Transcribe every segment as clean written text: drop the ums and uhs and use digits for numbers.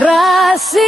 Rasi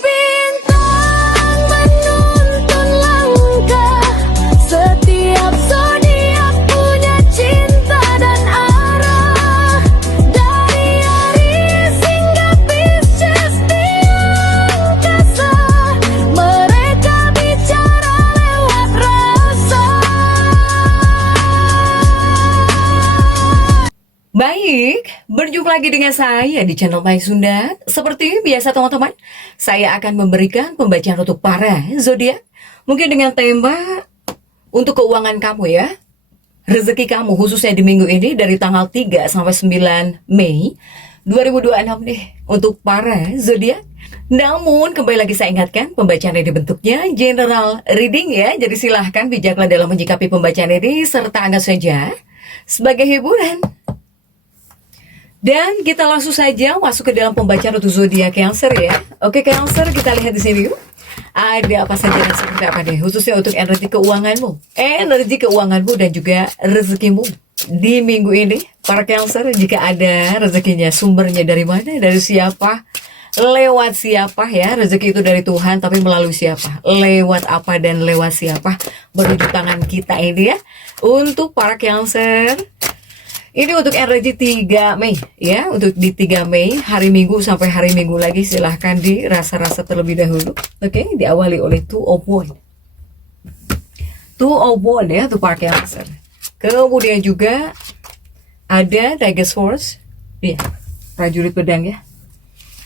bintang menuntun langkah, setiap zodiak punya cinta dan arah. Dari Aries hingga Pisces di angkasa, mereka bicara lewat rasa. Baik, berjumpa lagi dengan saya di channel Mai Sunda. Seperti biasa teman-teman, saya akan memberikan pembacaan untuk para zodiak. Mungkin dengan tema untuk keuangan kamu ya. Rezeki kamu khususnya di minggu ini dari tanggal 3 sampai 9 Mei 2026 nih untuk para zodiak. Namun kembali lagi saya ingatkan pembacaan ini bentuknya general reading ya. Jadi silahkan bijaklah dalam menyikapi pembacaan ini serta anggap saja sebagai hiburan. Dan kita langsung saja masuk ke dalam pembacaan untuk zodiak Cancer ya. Oke Cancer, kita lihat di sini yuk. Ada apa saja dan seperti apa nih, khususnya untuk energi keuanganmu dan juga rezekimu di minggu ini. Para Cancer, jika ada rezekinya, sumbernya dari mana, dari siapa, lewat siapa ya. Rezeki itu dari Tuhan, tapi melalui siapa, lewat apa dan lewat siapa, menuju tangan kita ini ya. Untuk para Cancer, ini untuk energi 3 Mei ya, untuk di 3 Mei hari Minggu sampai hari Minggu lagi silahkan dirasa-rasa terlebih dahulu. Oke, diawali oleh Two of Wands. Two of Wands ya untuk para Cancer. Kemudian juga ada Tiger Swords, ya, prajurit pedang ya.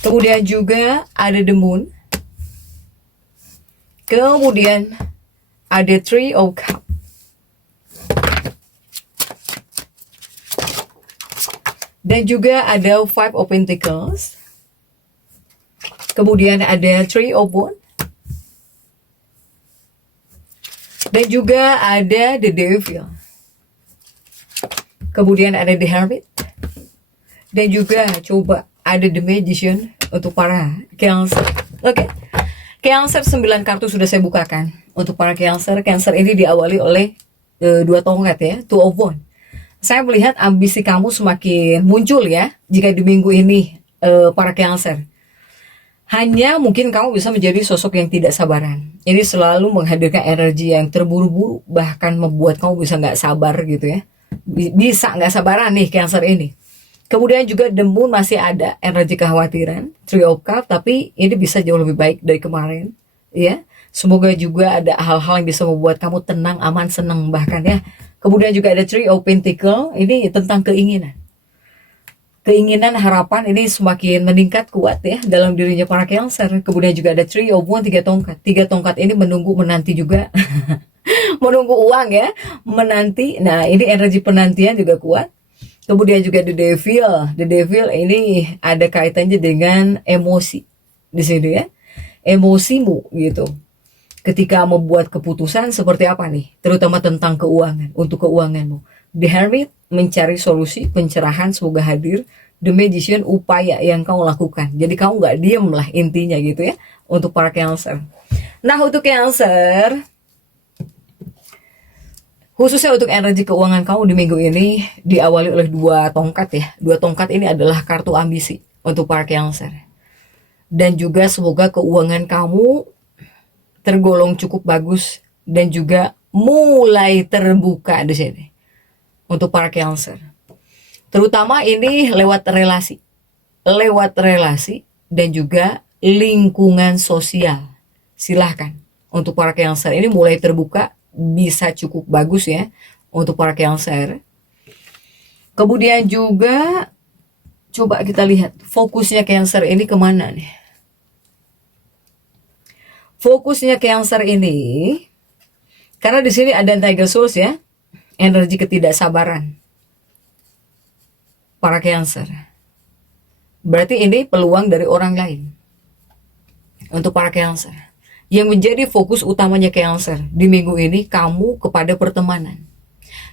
Kemudian juga ada The Moon. Kemudian ada Three of Cups. Dan juga ada Five of Pentacles. Kemudian ada Three of Wands. Dan juga ada The Devil. Kemudian ada The Hermit. Dan juga coba ada The Magician untuk para Cancer. Oke. Cancer 9 kartu sudah saya bukakan. Untuk para Cancer, Cancer ini diawali oleh 2 tongkat ya, Two of Wands. Saya melihat ambisi kamu semakin muncul ya, jika di minggu ini para Cancer. Hanya mungkin kamu bisa menjadi sosok yang tidak sabaran. Ini selalu menghadirkan energi yang terburu-buru, bahkan membuat kamu bisa nggak sabar gitu ya. Bisa nggak sabaran nih Cancer ini. Kemudian juga The Moon masih ada energi kekhawatiran, Three of Cups, tapi ini bisa jauh lebih baik dari kemarin ya. Semoga juga ada hal-hal yang bisa membuat kamu tenang, aman, senang bahkan ya. Kemudian juga ada Three of Pentacles, ini tentang keinginan. Keinginan, harapan ini semakin meningkat kuat ya dalam dirinya para Cancer. Kemudian juga ada Three of Wands, 3 tongkat. 3 tongkat ini menanti juga. Menunggu uang ya, menanti. Nah ini energi penantian juga kuat. Kemudian juga The Devil. The Devil ini ada kaitannya dengan emosi di sini ya. Emosimu gitu. Ketika membuat keputusan seperti apa nih, terutama tentang keuangan, untuk keuanganmu. The Hermit mencari solusi, pencerahan semoga hadir. The Magician upaya yang kau lakukan. Jadi kamu nggak diem lah intinya gitu ya, untuk para Cancer. Nah untuk Cancer, khususnya untuk energi keuangan kamu di minggu ini diawali oleh 2 tongkat ya. 2 tongkat ini adalah kartu ambisi untuk para Cancer. Dan juga semoga keuangan kamu tergolong cukup bagus dan juga mulai terbuka di sini untuk para Cancer. Terutama ini lewat relasi dan juga lingkungan sosial. Silahkan untuk para Cancer ini mulai terbuka, bisa cukup bagus ya untuk para Cancer. Kemudian juga coba kita lihat fokusnya Cancer ini kemana nih. Fokusnya Cancer ini, karena di sini ada Tiger Swords ya, energi ketidaksabaran para Cancer. Berarti ini peluang dari orang lain untuk para Cancer. Yang menjadi fokus utamanya Cancer di minggu ini kamu kepada pertemanan.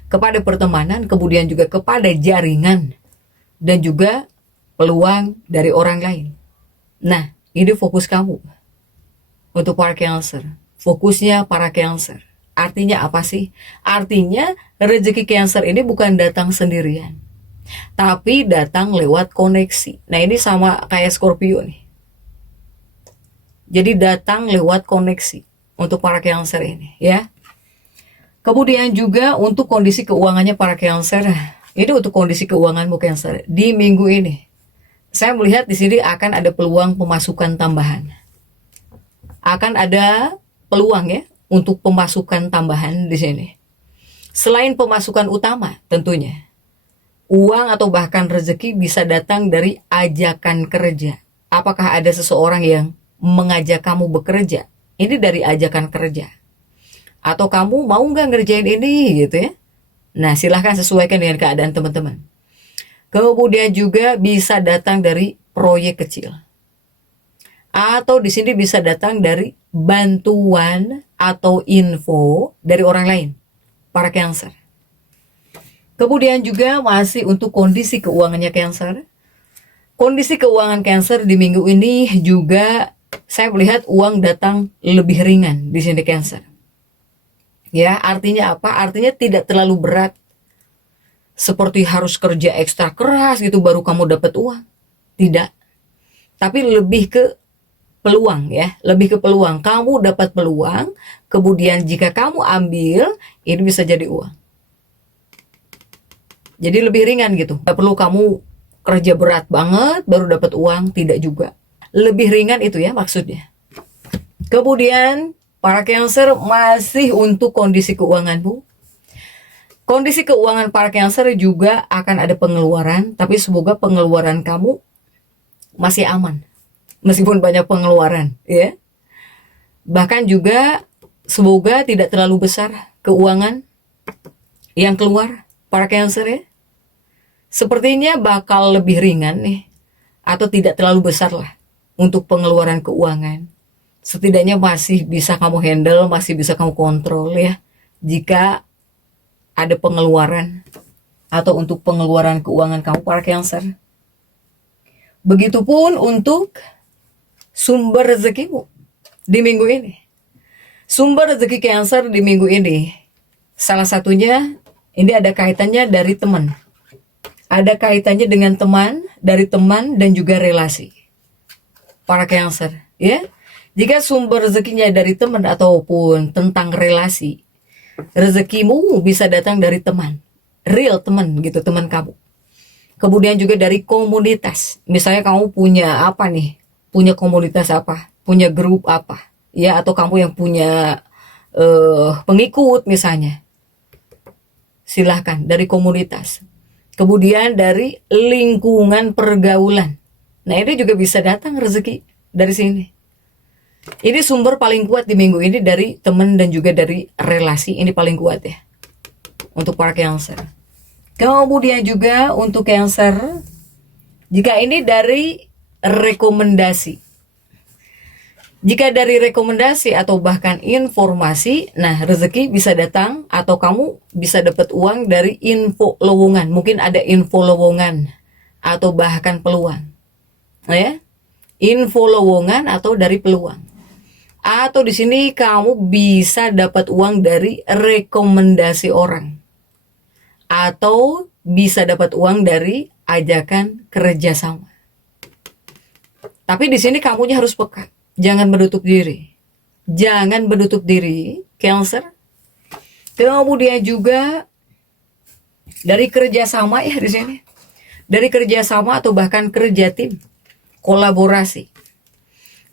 Kepada pertemanan, kemudian juga kepada jaringan dan juga peluang dari orang lain. Nah, ini fokus kamu. Untuk para Cancer, fokusnya para Cancer. Artinya apa sih? Artinya rezeki Cancer ini bukan datang sendirian, tapi datang lewat koneksi. Nah ini sama kayak Scorpio nih. Jadi datang lewat koneksi untuk para Cancer ini ya. Kemudian juga untuk kondisi keuangannya para Cancer. Ini untuk kondisi keuanganmu Cancer di minggu ini. Saya melihat di sini akan ada peluang pemasukan tambahan. Akan ada peluang ya untuk pemasukan tambahan di sini. Selain pemasukan utama tentunya. Uang atau bahkan rezeki bisa datang dari ajakan kerja. Apakah ada seseorang yang mengajak kamu bekerja? Ini dari ajakan kerja. Atau kamu mau nggak ngerjain ini gitu ya. Nah silahkan sesuaikan dengan keadaan teman-teman. Kemudian juga bisa datang dari proyek kecil. Atau di sini bisa datang dari bantuan atau info dari orang lain. Para Cancer. Kemudian juga masih untuk kondisi keuangannya Cancer. Kondisi keuangan Cancer di minggu ini juga saya melihat uang datang lebih ringan di sini Cancer. Ya, artinya apa? Artinya tidak terlalu berat. Seperti harus kerja ekstra keras gitu baru kamu dapat uang. Tidak. Tapi lebih ke peluang ya, lebih ke peluang. Kamu dapat peluang, kemudian jika kamu ambil, ini bisa jadi uang. Jadi lebih ringan gitu. Gak perlu kamu kerja berat banget baru dapat uang, tidak juga. Lebih ringan itu ya maksudnya. Kemudian para Cancer masih untuk kondisi keuanganmu. Kondisi keuangan para Cancer juga akan ada pengeluaran, tapi semoga pengeluaran kamu masih aman. Meskipun banyak pengeluaran, ya. Bahkan juga semoga tidak terlalu besar keuangan yang keluar para Cancer ya. Sepertinya bakal lebih ringan nih, atau tidak terlalu besar lah untuk pengeluaran keuangan. Setidaknya masih bisa kamu handle, masih bisa kamu kontrol ya. Jika ada pengeluaran atau untuk pengeluaran keuangan kamu para Cancer. Begitupun untuk sumber rezekimu di minggu ini. Sumber rezeki Cancer di minggu ini, salah satunya ini ada kaitannya dari teman. Ada kaitannya dengan teman, dari teman dan juga relasi. Para Cancer, ya. Jika sumber rezekinya dari teman ataupun tentang relasi, rezekimu bisa datang dari teman. Real teman gitu, teman kamu. Kemudian juga dari komunitas. Misalnya kamu punya apa nih? Punya komunitas apa, punya grup apa, ya, atau kamu yang punya pengikut misalnya, silahkan dari komunitas. Kemudian dari lingkungan pergaulan, nah ini juga bisa datang rezeki dari sini. Ini sumber paling kuat di minggu ini dari teman dan juga dari relasi, ini paling kuat ya untuk para Cancer. Kemudian juga untuk Cancer, jika ini dari rekomendasi. Jika dari rekomendasi atau bahkan informasi, nah rezeki bisa datang atau kamu bisa dapat uang dari info lowongan. Mungkin ada info lowongan atau bahkan peluang. Nah ya, info lowongan atau dari peluang. Atau di sini kamu bisa dapat uang dari rekomendasi orang. Atau bisa dapat uang dari ajakan kerjasama. Tapi di sini kamunya harus peka, jangan menutup diri. Jangan menutup diri, Cancer. Kemudian juga dari kerjasama ya di sini. Dari kerjasama atau bahkan kerja tim, kolaborasi.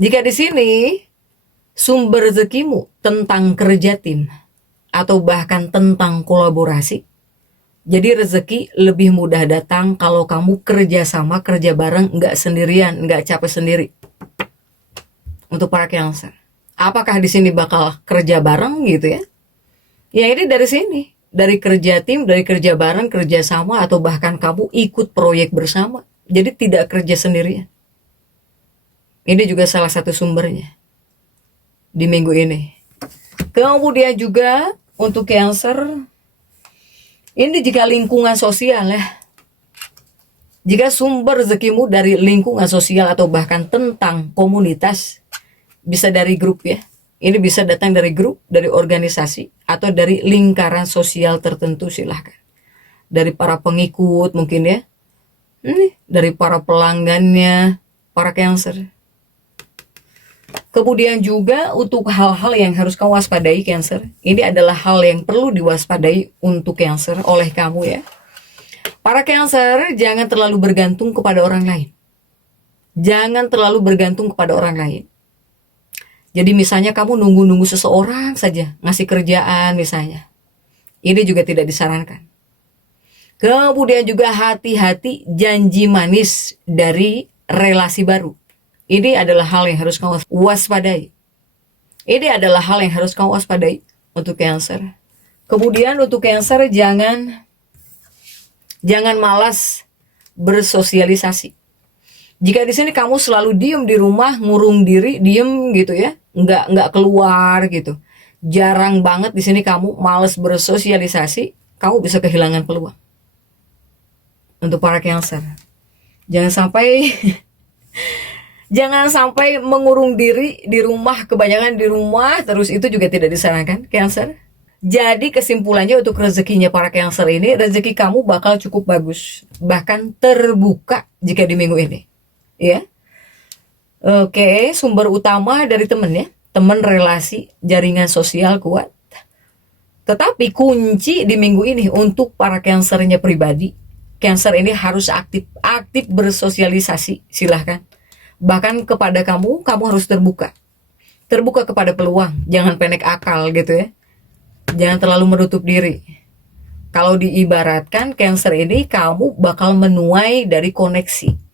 Jika di sini sumber rezekimu tentang kerja tim atau bahkan tentang kolaborasi, jadi rezeki lebih mudah datang kalau kamu kerja sama, kerja bareng, nggak sendirian, nggak capek sendiri. Untuk para Cancer, apakah di sini bakal kerja bareng gitu ya? Ya ini dari sini, dari kerja tim, dari kerja bareng, kerja sama, atau bahkan kamu ikut proyek bersama. Jadi tidak kerja sendirian. Ini juga salah satu sumbernya di minggu ini. Kemudian juga untuk Cancer, ini jika lingkungan sosial ya. Jika sumber rezekimu dari lingkungan sosial atau bahkan tentang komunitas, bisa dari grup ya. Ini bisa datang dari grup, dari organisasi, atau dari lingkaran sosial tertentu silahkan. Dari para pengikut mungkin ya. Dari para pelanggannya, para Cancer. Kemudian juga untuk hal-hal yang harus kamu waspadai Cancer. Ini adalah hal yang perlu diwaspadai untuk Cancer oleh kamu ya. Para Cancer, jangan terlalu bergantung kepada orang lain. Jangan terlalu bergantung kepada orang lain. Jadi misalnya kamu nunggu-nunggu seseorang saja ngasih kerjaan misalnya. Ini juga tidak disarankan. Kemudian juga hati-hati janji manis dari relasi baru. Ini adalah hal yang harus kamu waspadai. Ini adalah hal yang harus kamu waspadai untuk Cancer. Kemudian untuk Cancer, jangan malas bersosialisasi. Jika di sini kamu selalu diem di rumah, ngurung diri, diem gitu ya, nggak keluar gitu. Jarang banget di sini kamu malas bersosialisasi, kamu bisa kehilangan peluang. Untuk para Cancer, jangan sampai mengurung diri di rumah, kebanyakan di rumah terus, itu juga tidak disarankan Cancer. Jadi kesimpulannya untuk rezekinya para Cancer ini, rezeki kamu bakal cukup bagus, bahkan terbuka jika di minggu ini. Ya. Oke, sumber utama dari temen ya, teman, relasi, jaringan sosial kuat. Tetapi kunci di minggu ini untuk para Cancernya pribadi, Cancer ini harus aktif bersosialisasi, silahkan. Bahkan kepada kamu harus terbuka kepada peluang, jangan pendek akal gitu ya, jangan terlalu menutup diri. Kalau diibaratkan Cancer ini, kamu bakal menuai dari koneksi.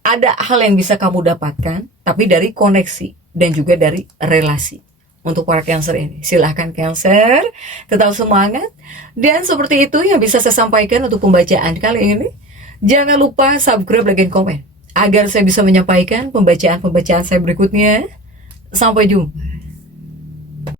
Ada hal yang bisa kamu dapatkan, tapi dari koneksi dan juga dari relasi. Untuk para Cancer ini, silahkan Cancer, tetap semangat. Dan seperti itu yang bisa saya sampaikan untuk pembacaan kali ini. Jangan lupa subscribe, like, dan komen agar saya bisa menyampaikan pembacaan-pembacaan saya berikutnya. Sampai jumpa.